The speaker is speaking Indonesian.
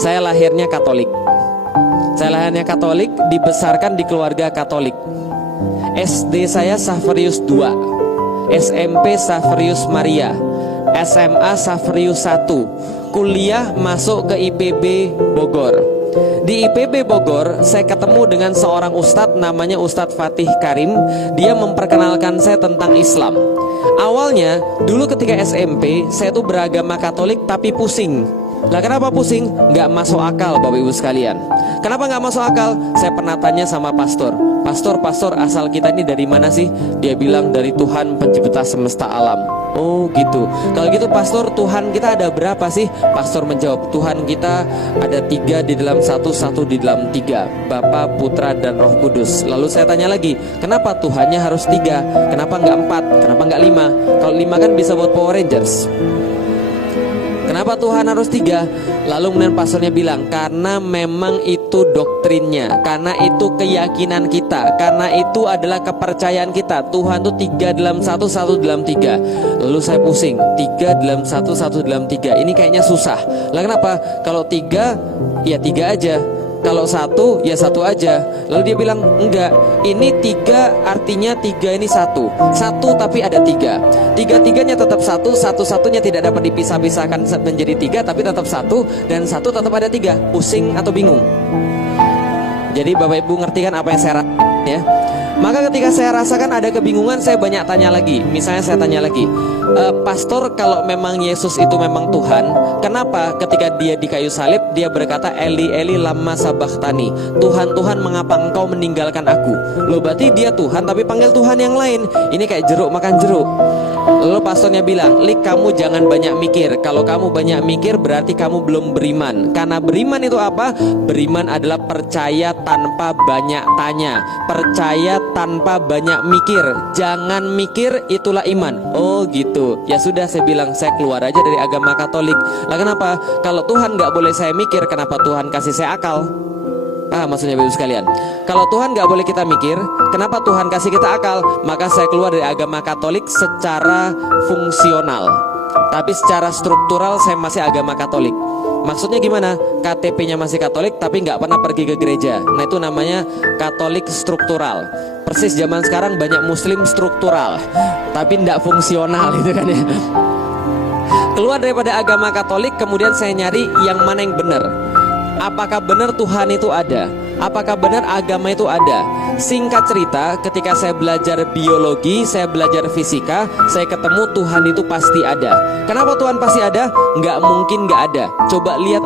Saya lahirnya Katolik. Saya lahirnya Katolik, dibesarkan di keluarga Katolik. SD saya Saverius II, SMP Saverius Maria, SMA Saverius I, kuliah masuk ke IPB Bogor. Di IPB Bogor saya ketemu dengan seorang ustadz namanya Ustadz Fatih Karim. Dia memperkenalkan saya tentang Islam. Awalnya dulu ketika SMP saya tuh beragama Katolik tapi pusing. Lah kenapa pusing? Nggak masuk akal Bapak Ibu sekalian. Kenapa nggak masuk akal? Saya pernah tanya sama pastor, Pastor asal kita ini dari mana sih? Dia bilang dari Tuhan pencipta semesta alam. Oh gitu. Kalau gitu pastor, Tuhan kita ada berapa sih? Pastor menjawab, Tuhan kita ada 3 di dalam satu di dalam 3, Bapa, Putra, dan Roh Kudus. Lalu saya tanya lagi, kenapa Tuhannya harus 3? Kenapa nggak 4? Kenapa nggak 5? Kalau 5 kan bisa buat Power Rangers. Kenapa Tuhan harus 3? Lalu kemudian pastornya bilang, karena memang itu doktrinnya, karena itu keyakinan kita, karena itu adalah kepercayaan kita. Tuhan itu 3 dalam 1 dalam 3. Lalu saya pusing, 3 dalam 1 dalam 3. Ini kayaknya susah. Lah kenapa? Kalau 3, ya 3 aja. Kalau 1, ya 1 aja. Lalu dia bilang, enggak, ini 3 artinya 3 ini 1 tapi ada 3. 3-3-nya tetap 1, 1-1-nya tidak dapat dipisah-pisahkan menjadi 3, tapi tetap 1, dan 1 tetap ada 3. Pusing atau bingung? Jadi Bapak Ibu ngerti kan apa yang saya rasakan ya? Maka ketika saya rasakan ada kebingungan, saya banyak tanya lagi. Misalnya saya tanya lagi, Pastor, kalau memang Yesus itu memang Tuhan, kenapa ketika dia di kayu salib dia berkata Eli Eli lama sabachthani, Tuhan Tuhan mengapa engkau meninggalkan aku? Loh berarti dia Tuhan tapi panggil Tuhan yang lain. Ini kayak jeruk makan jeruk. Lalu pastornya bilang, Lik, kamu jangan banyak mikir. Kalau kamu banyak mikir berarti kamu belum beriman. Karena beriman itu apa? Beriman adalah percaya tanpa banyak tanya, percaya tanpa banyak mikir. Jangan mikir, itulah iman. Oh gitu. Ya sudah, saya bilang saya keluar aja dari agama Katolik. Lah kenapa? Kalau Tuhan gak boleh saya mikir, kenapa Tuhan kasih saya akal? Maksudnya Bapak Ibu sekalian, kalau Tuhan gak boleh kita mikir, kenapa Tuhan kasih kita akal? Maka saya keluar dari agama Katolik secara fungsional, tapi secara struktural saya masih agama Katolik. Maksudnya gimana? KTP-nya masih Katolik tapi gak pernah pergi ke gereja. Nah itu namanya Katolik struktural. Persis zaman sekarang banyak Muslim struktural tapi gak fungsional gitu kan ya. Keluar daripada agama Katolik, kemudian saya nyari yang mana yang benar. Apakah benar Tuhan itu ada? Apakah benar agama itu ada? Singkat cerita, ketika saya belajar biologi, saya belajar fisika, saya ketemu Tuhan itu pasti ada. Kenapa Tuhan pasti ada? Nggak mungkin nggak ada. Coba lihat